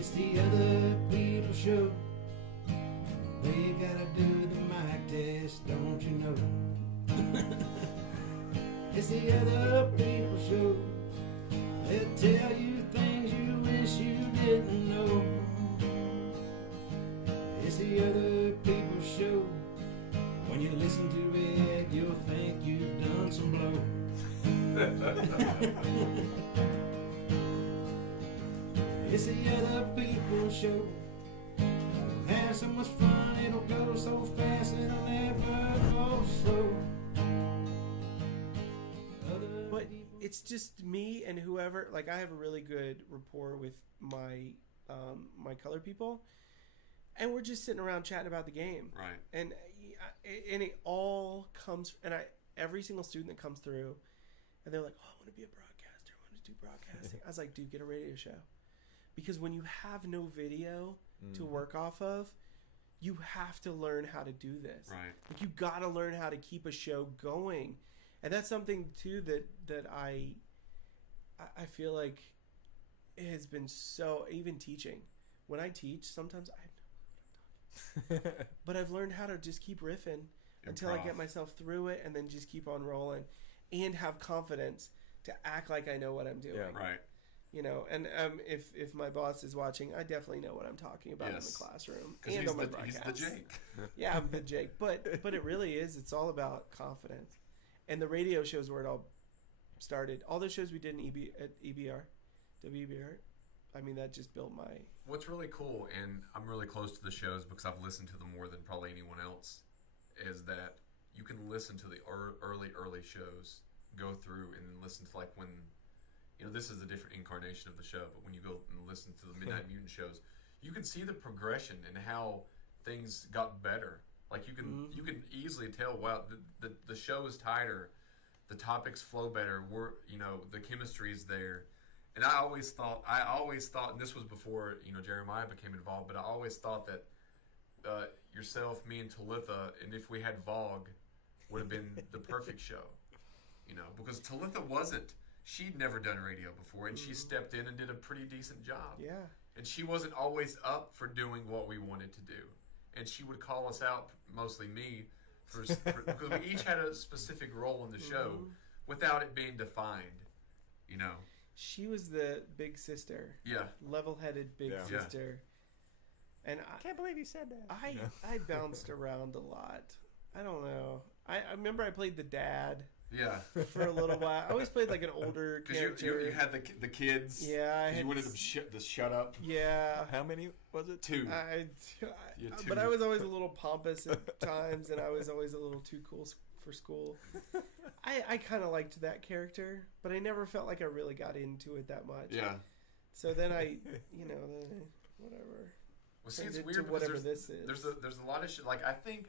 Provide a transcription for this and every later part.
It's the other people show. They gotta do the mic test, don't you know? It's the other people show. They'll tell you things you wish you didn't know. It's the other people show. When you listen to it, you'll think you've done some blow. It's the other people show. We'll have so much fun, it'll go so fast, it'll never go slow. But it's just me and whoever. Like, I have a really good rapport with my my color people, and we're just sitting around chatting about the game. Right. And it all comes. And every single student that comes through, and they're like, "Oh, I want to be a broadcaster. I want to do broadcasting." I was like, "Dude, get a radio show," because when you have no video to work off of, you have to learn how to do this. Right. Like, you got to learn how to keep a show going. And that's something too that I feel like it has been so, even teaching. When I teach, sometimes I have no clue what I'm talking. But I've learned how to just keep riffing until I get myself through it, and then just keep on rolling, and have confidence to act like I know what I'm doing. Yeah, right. You know, and if my boss is watching, I definitely know what I'm talking about in the classroom and on my broadcast. He's the Jake. Yeah, I'm the Jake. But it really is. It's all about confidence. And the radio shows where it all started. All those shows we did at WEBR, I mean, that just built my... What's really cool, and I'm really close to the shows because I've listened to them more than probably anyone else, is that you can listen to the early shows, go through and then listen to, like, when... You know, this is a different incarnation of the show, but when you go and listen to the Midnight Mutant shows, you can see the progression and how things got better. Like, you can easily tell, wow, the show is tighter, the topics flow better, the chemistry is there. And I always thought, and this was before, Jeremiah became involved, but I always thought that yourself, me, and Talitha, and if we had Vogue, would have been the perfect show. Because Talitha wasn't. She'd never done radio before, and she stepped in and did a pretty decent job. Yeah. And she wasn't always up for doing what we wanted to do. And she would call us out, mostly me, because we each had a specific role in the show without it being defined, She was the big sister. Yeah. Level-headed big sister. And I can't believe you said that. I bounced around a lot. I don't know. I remember I played the dad. Yeah. For a little while. I always played like an older character. You had the kids. Yeah. You wanted them to shut up. Yeah. How many was it? 2. But I was always a little pompous at times, and I was always a little too cool for school. I kind of liked that character, but I never felt like I really got into it that much. Yeah. So then whatever. Well, see, it's weird because this is. There's a lot of shit. Like, I think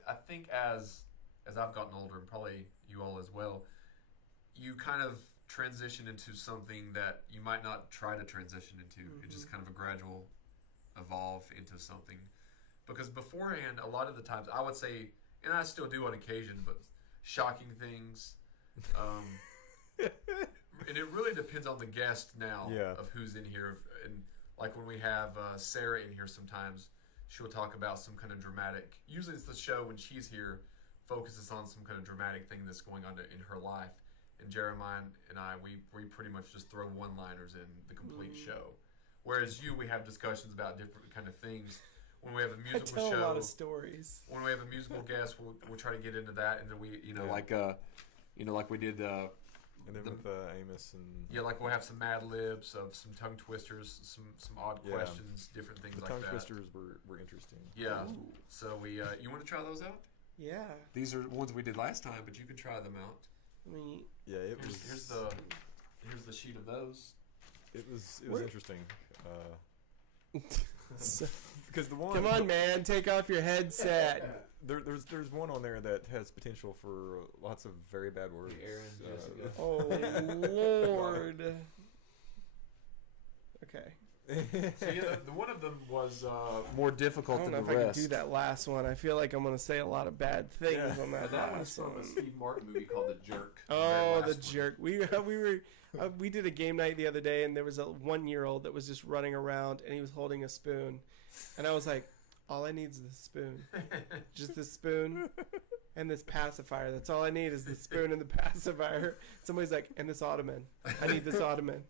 as I've gotten older, and probably you all as well, you kind of transition into something that you might not try to transition into. It's just kind of a gradual evolve into something. Because beforehand, a lot of the times, I would say, and I still do on occasion, but shocking things. And it really depends on the guest now of who's in here. And like when we have Sarah in here sometimes, she'll talk about some kind of dramatic, usually it's the show when she's here, focuses on some kind of dramatic thing that's going on in her life. And Jeremiah and I, we pretty much just throw one-liners in the complete show. Whereas we have discussions about different kind of things. When we have a musical show, I tell a lot of stories. When we have a musical guest, we'll try to get into that, and then we, like we did. And then with Amos and like we'll have some Mad Libs, of some tongue twisters, some odd questions, different things like that. The tongue twisters were interesting. Yeah. Ooh. So we, you want to try those out? Yeah. These are ones we did last time, but you can try them out. I mean, here's the sheet of those. It was interesting. Because the one, come on, man, take off your headset. There's one on there that has potential for lots of very bad words. Aaron, Jessica. Oh Lord. Okay. So yeah, the one of them was more I difficult don't than know the if I rest. can do that last one. I feel like I'm gonna say a lot of bad things Yeah. on that. That last one's from one. a Steve Martin movie called The Jerk. Oh, very the last one. jerk! We did a game night the other day, and there was a 1-year-old that was just running around, and he was holding a spoon, and I was like, all I need is the spoon, just the spoon, and this pacifier. That's all I need is the spoon and the pacifier. Somebody's like, and this ottoman. I need this ottoman.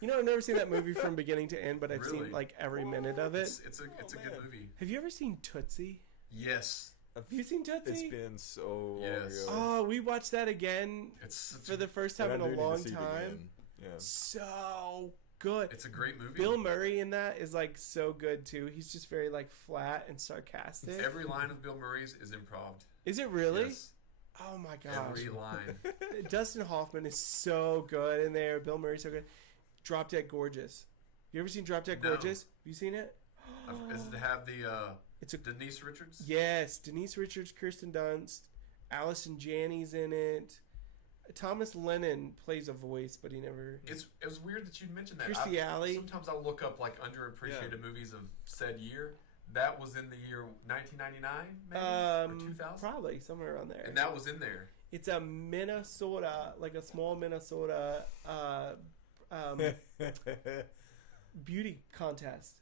You know, I've never seen that movie from beginning to end, but I've Really? seen like every minute of it. It's a man. good movie. Have you ever seen Tootsie? Yes. Have you seen Tootsie? It's been so long Yes. ago. Oh, we watched that again It's such for the first time And in I a do need to long see it time. again. Yeah. So good. it's a great movie. Bill Murray in that is like so good too. He's just very like flat and sarcastic. Every line of Bill Murray's is improv. Is it really? Yes. Oh my gosh. Every line. Dustin Hoffman is so good in there. Bill Murray's so good. Drop Dead Gorgeous. You ever seen Drop Dead No. Gorgeous? Have you seen it? Does it have the It's a Denise Richards? yes. Denise Richards, Kirsten Dunst, Allison Janney's in it. Thomas Lennon plays a voice, but he never. It was weird that you mentioned that. Kirstie Alley. Sometimes I'll look up like underappreciated movies of said year. That was in the year 1999, maybe or 2000, Probably somewhere around there. and that was in there. It's a Minnesota, like a small Minnesota beauty contest,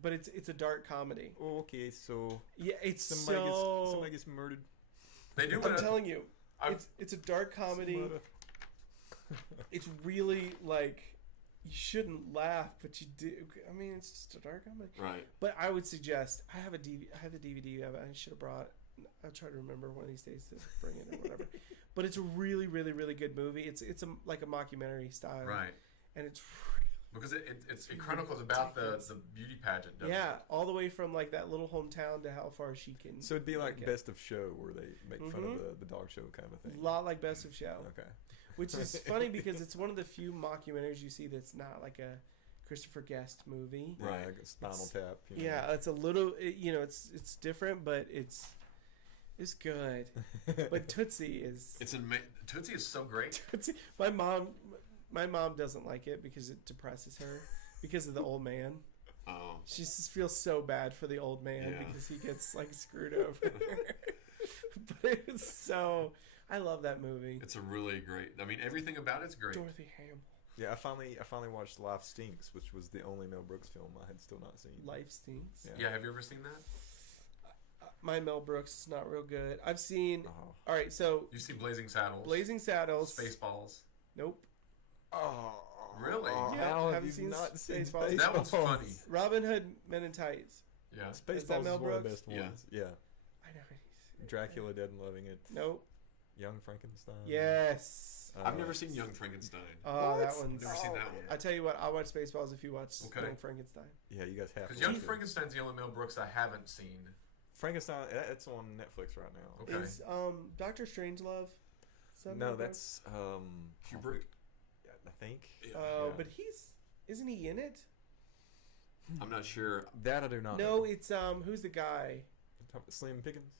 but it's a dark comedy. Okay, so Yeah, it's somebody gets murdered. They do. I'm telling you, I've- it's a dark comedy. It's really like you shouldn't laugh, but you do. I mean, it's just a dark comedy. Right. But I would suggest I have the DVD of it. I should have brought. I'll try to remember one of these days to bring it or whatever. But it's a really, really, really good movie. It's like a mockumentary style, Right. and it's Because it chronicles about the beauty pageant. Doesn't yeah, It? all the way from like that little hometown to how far she can. So it'd be like make it. Best of Show, where they make fun Mhm. of the dog show kind of a A thing. lot like Best of Show, Okay. which is funny because it's one of the few mockumentaries you see that's not like a Christopher Guest movie. Yeah, Right. like a Spinal It's- Tap. You know. Yeah, it's a little, it's different, but it's good. But Tootsie is Tootsie is so great. Tootsie. My mom doesn't like it because it depresses her because of the old man. Oh. She just feels so bad for the old man Yeah. because he gets like screwed over. But it was so. I love that movie. It's a really great. I mean, everything about it's great. Dorothy Hamill. Yeah, I finally watched Life Stinks, which was the only Mel Brooks film I had still not seen. Life Stinks. Yeah. Yeah. Have you ever seen that? My Mel Brooks is not real good. I've seen. Oh. All right, so You've seen Blazing Saddles. Blazing Saddles. Spaceballs. Nope. Oh. Really? Yeah, How haven't have you seen not seen Spaceballs? That one's Spaceballs? funny. Robin Hood Men in Tights. Yeah. Is that Spaceballs Mel is one of the Brooks? best Yeah. ones. Yeah. I know. Dracula Dead and Loving It. Nope. Young Frankenstein. Yes. I've never seen Young Frankenstein. Oh, that What? one's. Never seen that one. I tell you what, I'll watch Spaceballs if you watch Okay. Young Frankenstein. Yeah, you guys have to. Because Young watch it. Frankenstein's the only Mel Brooks I haven't seen. Frankenstein. It's on Netflix right now. Okay. Is Doctor Strangelove? Is that No, Mel Brooks? that's Kubrick. I think. Oh, yeah. but isn't he in it? I'm not sure. That I do not. No, know. it's who's the guy? Slim Pickens.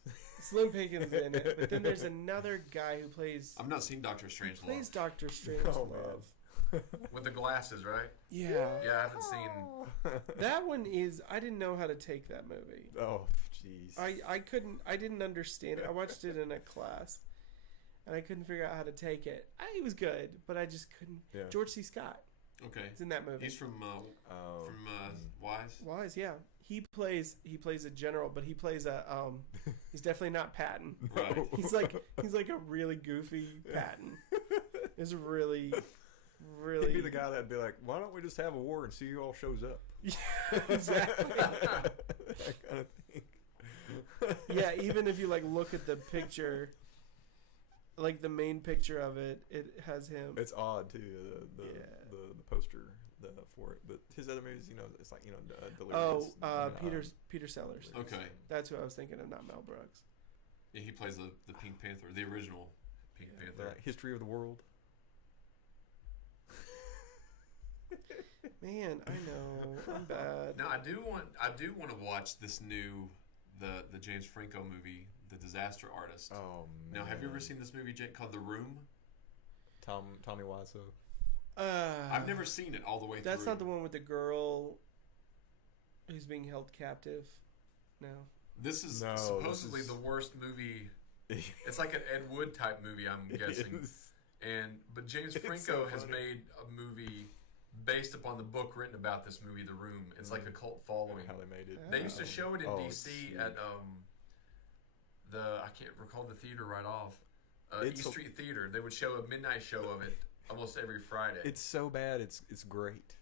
Slim Pickens in it, but then there's another guy who plays I've not seen Doctor Strangelove. Doctor Strangelove. Oh, man. With the glasses, right? Yeah. Yeah, I haven't seen. That one is. I didn't know how to take that movie. Oh, jeez. I didn't understand it. I watched it in a class, and I couldn't figure out how to take it. It was good, but I just couldn't. Yeah. George C. Scott Okay. is in that movie. He's from Oh. Wise. Wise, yeah. He plays a general, but he plays a he's definitely not Patton. Right. He's like a really goofy Patton. It's really He'd be the guy that'd be like, "Why don't we just have a war and see who all shows up?" exactly. That kind of thing. Yeah, even if you like look at the picture, like the main picture of it, it has him. It's odd too. The poster for it, but his other movies, it's like Delirious. Peter Sellers. Okay. That's who I was thinking of, not Mel Brooks. Yeah, he plays the Pink Panther, the original Pink Panther. History of the World. Man, I know. I'm bad. Now I do want to watch this new the James Franco movie, The Disaster Artist. Oh man. Now, have you ever seen this movie, Jake, called The Room? Tommy Wiseau? I've never seen it all the way through. That's not the one with the girl who's being held captive. No. This is supposedly the worst movie. It's like an Ed Wood type movie, I'm guessing. But James Franco has made a movie based upon the book written about this movie, The Room. It's like a cult following. How they made it. Oh. They used to show it in DC at I can't recall the theater right off. East Street Theater. They would show a midnight show of it almost every Friday. It's so bad. It's great.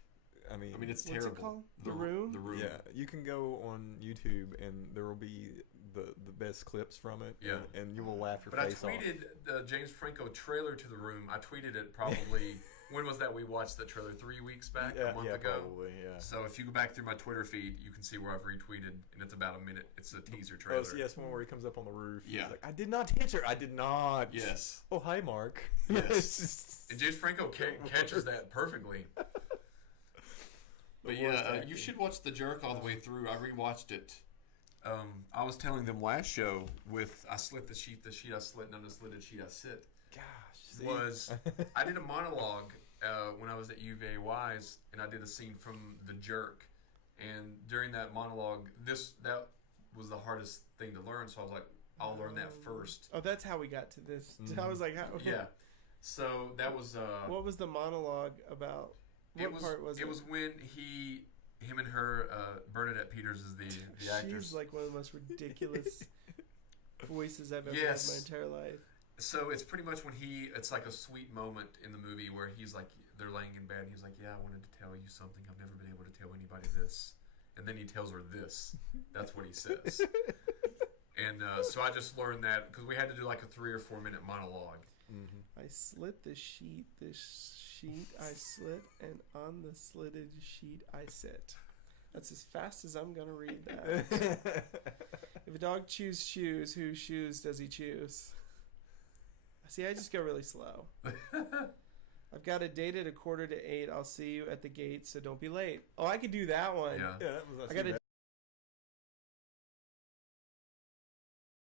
I mean, it's What's terrible. it called? The Room? The Room. Yeah, you can go on YouTube and there will be the best clips from it. Yeah. And you will laugh your But face off. I tweeted the James Franco trailer to The Room. I tweeted it probably. When was that we watched the trailer? 3 weeks back? A month ago? Probably, yeah. So if you go back through my Twitter feed, you can see where I've retweeted, and it's about a minute. It's a teaser trailer. Oh, so yes, one where he comes up on the roof. Yeah. He's like, I did not hit her. I did not. Yes. Oh, hi, Mark. Yes. And James Franco catches that perfectly. But yeah, you should watch The Jerk all the way through. I rewatched it. I was telling them last show with I slit the sheet I slit, and on the slitted sheet I sit. Gosh. I did a monologue when I was at UVA-Wise, and I did a scene from The Jerk. And during that monologue, that was the hardest thing to learn, so I was like, I'll learn that first. Oh, that's how we got to this. I was like, Yeah. So that was... what was the monologue about? What part was it? It was when him and her, Bernadette Peters is the actress. She's like one of the most ridiculous voices I've ever heard in my entire life. So it's pretty much when it's like a sweet moment in the movie where he's like, they're laying in bed and he's like, yeah, I wanted to tell you something. I've never been able to tell anybody this. And then he tells her this. That's what he says. And so I just learned that because we had to do like a 3 or 4 minute monologue. I slit the sheet I slit, and on the slitted sheet I sit. That's as fast as I'm going to read that. If a dog chews shoes, whose shoes does he choose? See, I just go really slow. I've got a date at 7:45. I'll see you at the gate, so don't be late. Oh, I could do that one. Yeah. Yeah, that was I got a